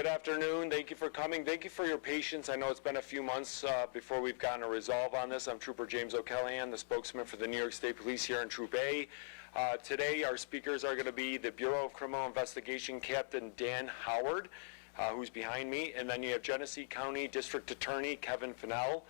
Good afternoon. Thank you for coming. Thank you for your patience. I know it's been a few months before we've gotten a resolve on this. I'm Trooper James O'Callahan, the spokesman for the New York State Police here in Troop A. Today, our speakers are going to be the Bureau of Criminal Investigation Captain Dan Howard, who's behind me, and then you have Genesee County District Attorney Kevin Fennell,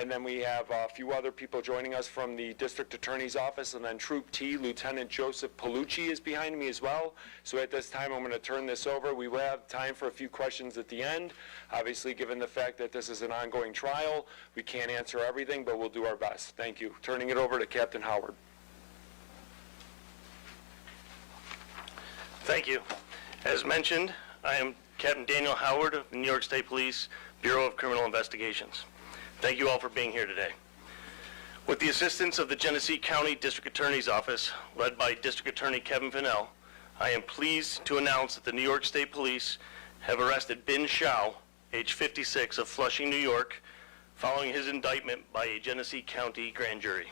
and then we have a few other people joining us from the District Attorney's Office, and then Troop T, Lieutenant Joseph Palucci is behind me as well. So at this time, I'm going to turn this over. We will have time for a few questions at the end. Obviously, given the fact that this is an ongoing trial, we can't answer everything, but we'll do our best. Thank you. Turning it over to Captain Howard. Thank you. As mentioned, I am Captain Daniel Howard of the New York State Police Bureau of Criminal Investigations. Thank you all for being here today. With the assistance of the Genesee County District Attorney's Office, led by District Attorney Kevin Fennell, I am pleased to announce that the New York State Police have arrested Bin Shao, age 56, of Flushing, New York, following his indictment by a Genesee County grand jury.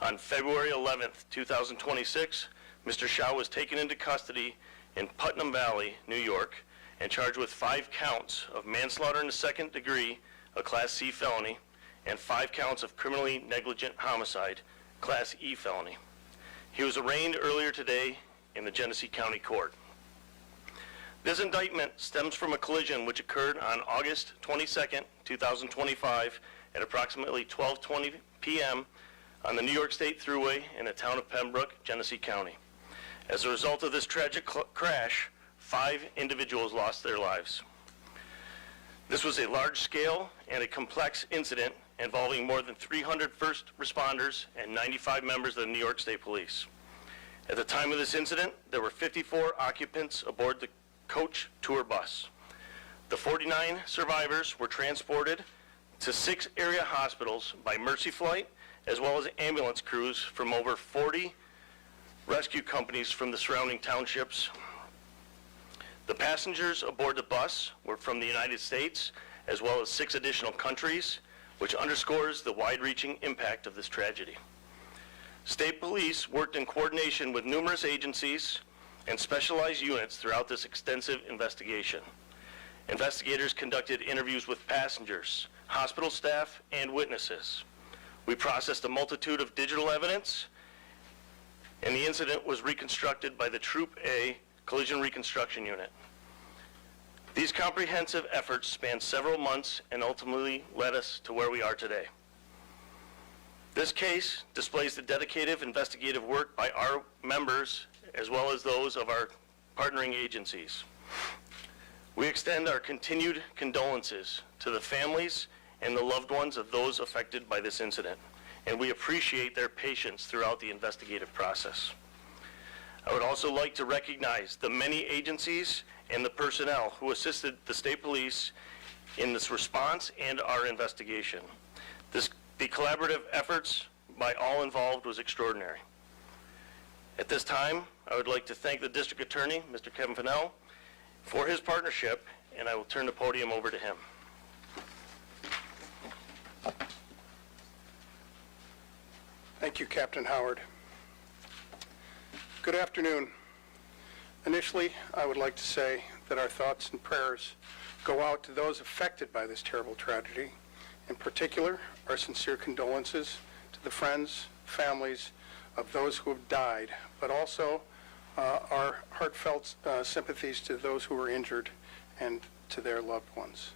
On February 11th, 2026, Mr. Shao was taken into custody in Putnam Valley, New York, and charged with 5 counts of manslaughter in the second degree, a Class C felony, and 5 counts of criminally negligent homicide, Class E felony. He was arraigned earlier today in the Genesee County Court. This indictment stems from a collision which occurred on August 22nd, 2025 at approximately 12:20 p.m. on the New York State Thruway in the town of Pembroke, Genesee County. As a result of this tragic crash, 5 individuals lost their lives. This was a large-scale and a complex incident involving more than 300 first responders and 95 members of the New York State Police. At the time of this incident, there were 54 occupants aboard the coach tour bus. The 49 survivors were transported to 6 area hospitals by Mercy Flight, as well as ambulance crews from over 40 rescue companies from the surrounding townships. The passengers aboard the bus were from the United States, as well as 6 additional countries, which underscores the wide-reaching impact of this tragedy. State police worked in coordination with numerous agencies and specialized units throughout this extensive investigation. Investigators conducted interviews with passengers, hospital staff, and witnesses. We processed a multitude of digital evidence, and the incident was reconstructed by the Troop A Collision Reconstruction Unit. These comprehensive efforts spanned several months and ultimately led us to where we are today. This case displays the dedicated investigative work by our members as well as those of our partnering agencies. We extend our continued condolences to the families and the loved ones of those affected by this incident, and we appreciate their patience throughout the investigative process. I would also like to recognize the many agencies and the personnel who assisted the state police in this response and our investigation. The collaborative efforts by all involved was extraordinary. At this time, I would like to thank the District Attorney, Mr. Kevin Fennell, for his partnership, and I will turn the podium over to him. Thank you, Captain Howard. Good afternoon. Initially, I would like to say that our thoughts and prayers go out to those affected by this terrible tragedy. In particular, our sincere condolences to the friends, families of those who have died, but also our heartfelt sympathies to those who were injured and to their loved ones.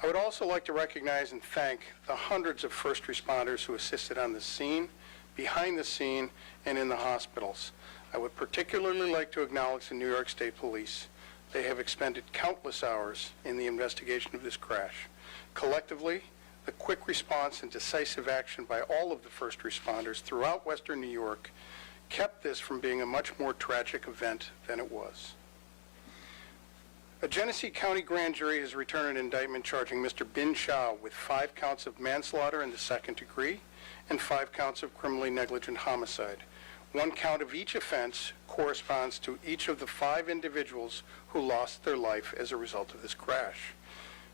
I would also like to recognize and thank the hundreds of first responders who assisted on the scene, behind the scene, and in the hospitals. I would particularly like to acknowledge the New York State Police. They have expended countless hours in the investigation of this crash. Collectively, the quick response and decisive action by all of the first responders throughout Western New York kept this from being a much more tragic event than it was. A Genesee County grand jury has returned an indictment charging Mr. Bin Shao with 5 counts of manslaughter in the second degree and 5 counts of criminally negligent homicide. 1 count of each offense corresponds to each of the 5 individuals who lost their life as a result of this crash.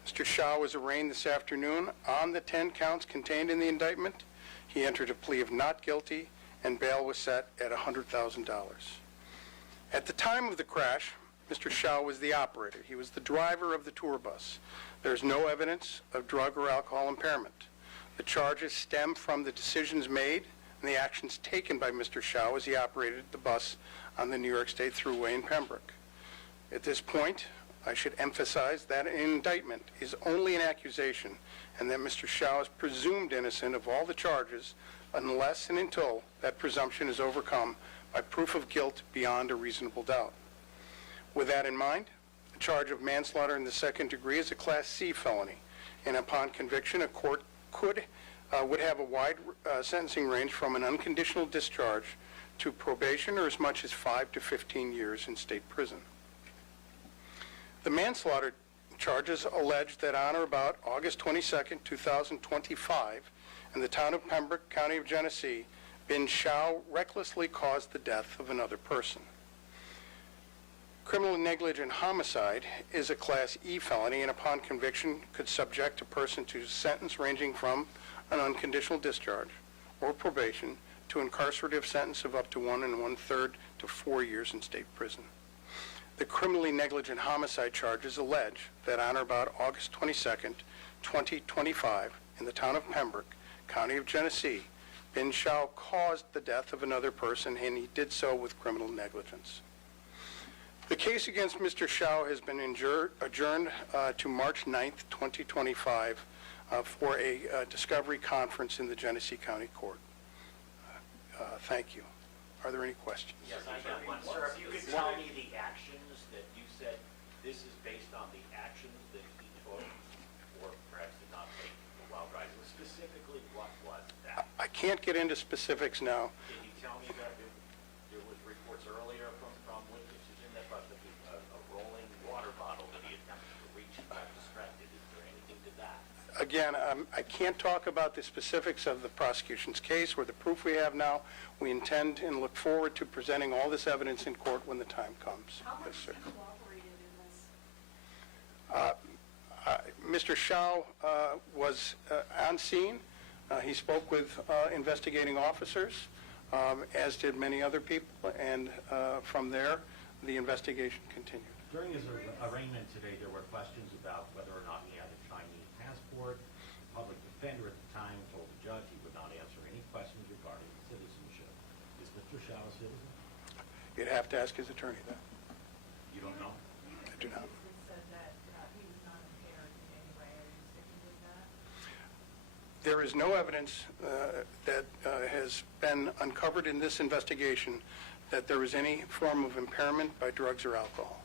Mr. Shao was arraigned this afternoon on the 10 counts contained in the indictment. He entered a plea of not guilty, and bail was set at $100,000. At the time of the crash, Mr. Shao was the operator. He was the driver of the tour bus. There's no evidence of drug or alcohol impairment. The charges stem from the decisions made and the actions taken by Mr. Shao as he operated the bus on the New York State Thruway in Pembroke. At this point, I should emphasize that an indictment is only an accusation and that Mr. Shao is presumed innocent of all the charges unless and until that presumption is overcome by proof of guilt beyond a reasonable doubt. With that in mind, the charge of manslaughter in the second degree is a Class C felony, and upon conviction, a court would have a wide sentencing range from an unconditional discharge to probation or as much as 5 to 15 years in state prison. The manslaughter charges allege that on or about August 22, 2025, in the town of Pembroke, County of Genesee, Bin Shao recklessly caused the death of another person. Criminal negligent homicide is a Class E felony and upon conviction could subject a person to a sentence ranging from an unconditional discharge or probation to an incarcerative sentence of up to 1 1/3 to 4 years in state prison. The criminally negligent homicide charges allege that on or about August 22, 2025, in the town of Pembroke, County of Genesee, Bin Shao caused the death of another person, and he did so with criminal negligence. The case against Mr. Shao has been adjourned to March 9th, 2025, for a discovery conference in the Genesee County Court. Thank you. Are there any questions? Yes, I got one. Sir, if you could tell me the actions that you said this is based on the actions that he took, or perhaps did not take while driving. Specifically, what was that? I can't get into specifics now. Can you tell me that there was reports earlier from witnesses in that bus that a rolling water bottle that he attempted to reach and got distracted? Is there anything to that? Again, I can't talk about the specifics of the prosecution's case or the proof we have now. We intend and look forward to presenting all this evidence in court when the time comes. How much Yes, sir. he cooperated in this? Mr. Shao was on scene. He spoke with investigating officers, as did many other people, and from there, the investigation continued. During his arraignment today, there were questions about whether or not he had a Chinese passport. The public defender at the time told the judge he would not answer any questions regarding citizenship. Is Mr. Shao a citizen? You'd have to ask his attorney that. You don't know? I do not. It said that he was not impaired in any way. Are you sticking with that? There is no evidence that has been uncovered in this investigation that there was any form of impairment by drugs or alcohol.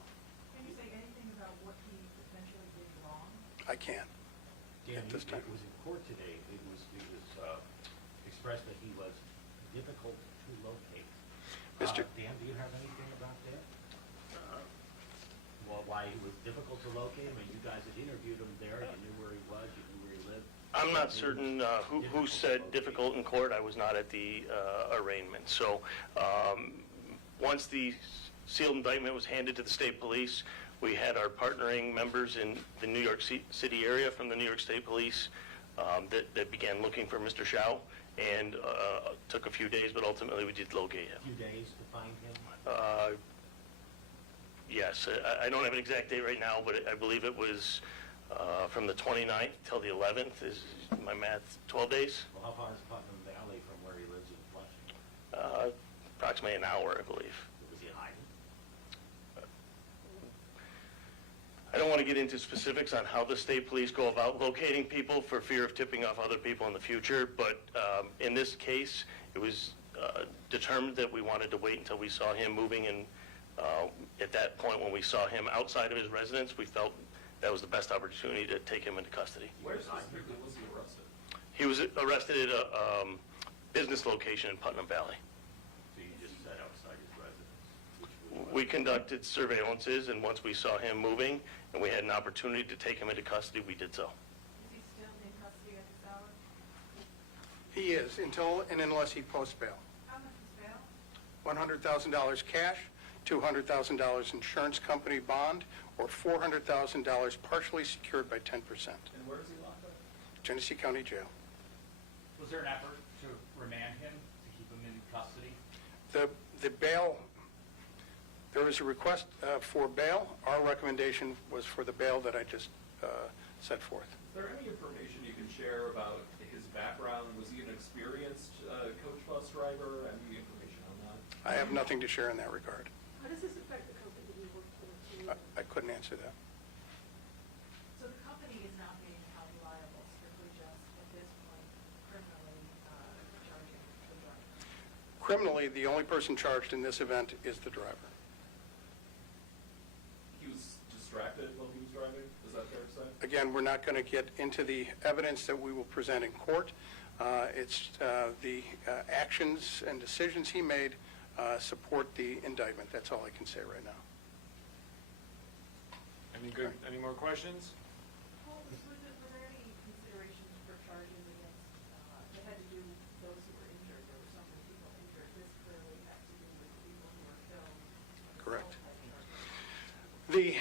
Can you say anything about what he potentially did wrong? I can't. Dan, At this time. it was in court today. It was expressed that he was difficult to locate. Mr. Dan, do you have anything about that? Well, why he was difficult to locate? I mean, you guys had interviewed him there. You knew where he was. You knew where he lived. I'm not certain who said difficult in court. I was not at the arraignment. So once the sealed indictment was handed to the state police, we had our partnering members in the New York City area from the New York State Police that began looking for Mr. Shao, and took a few days, but ultimately we did locate him. A few days to find him? Yes, I don't have an exact date right now, but I believe it was from the 29th till the 11th, is my math, 12 days? Well, how far is Putnam Valley from where he lives in Flushing? Approximately an hour, I believe. Was he hiding? I don't want to get into specifics on how the state police go about locating people for fear of tipping off other people in the future, but in this case, it was determined that we wanted to wait until we saw him moving, and at that point, when we saw him outside of his residence, we felt that was the best opportunity to take him into custody. Where specifically was he arrested? He was arrested at a business location in Putnam Valley. So you just sat outside his residence? We conducted surveillances, and once we saw him moving and we had an opportunity to take him into custody, we did so. Is he still in custody at this hour? He is, until and unless he posts bail. How much is bail? $100,000 cash, $200,000 insurance company bond, or $400,000 partially secured by 10%. And where is he locked up? Genesee County Jail. Was there an effort to remand him, to keep him in custody? The bail, There was a request for bail. Our recommendation was for the bail that I just set forth. Is there any information you can share about his background? Was he an experienced coach bus driver? Any information on that? I have nothing to share in that regard. How does this affect the company that you work for? too? I couldn't answer that. So the company is not being held liable, strictly just at this point criminally charging the driver? Criminally, the only person charged in this event is the driver. He was distracted while he was driving? Is that fair to say? Again, we're not going to get into the evidence that we will present in court. It's the actions and decisions he made support the indictment. That's all I can say right now. Any more questions? Paul, were there any considerations for charges against, that had to do with those who were injured? There were so many people injured. This clearly has to do with people who were killed. Correct. The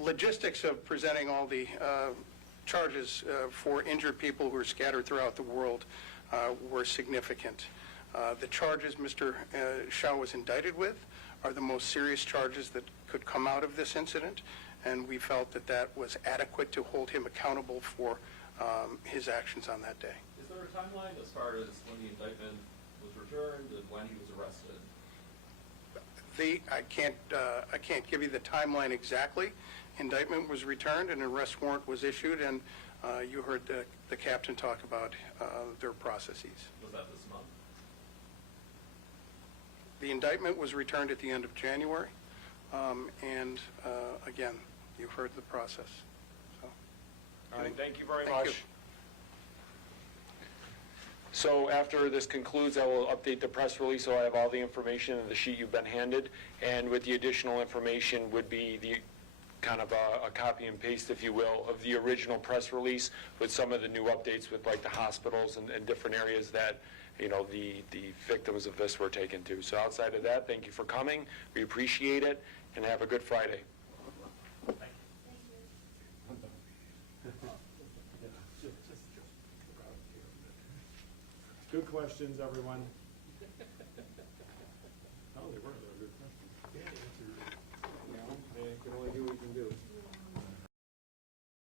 logistics of presenting all the charges for injured people who are scattered throughout the world were significant. The charges Mr. Shaw was indicted with are the most serious charges that could come out of this incident, and we felt that that was adequate to hold him accountable for his actions on that day. Is there a timeline as far as when the indictment was returned and when he was arrested? I can't give you the timeline exactly. Indictment was returned, and an arrest warrant was issued, and you heard the captain talk about their processes. Was that this month? The indictment was returned at the end of January, and again, you've heard the process. So, All right, thank you very Thank you. much. So after this concludes, I will update the press release, so I have all the information in the sheet you've been handed, and with the additional information would be the kind of a copy and paste, if you will, of the original press release with some of the new updates with like the hospitals and different areas that, you know, the victims of this were taken to. So outside of that, thank you for coming. We appreciate it, and have a good Friday. Good questions, everyone. No, they were good questions. You know, they can only do what you can do.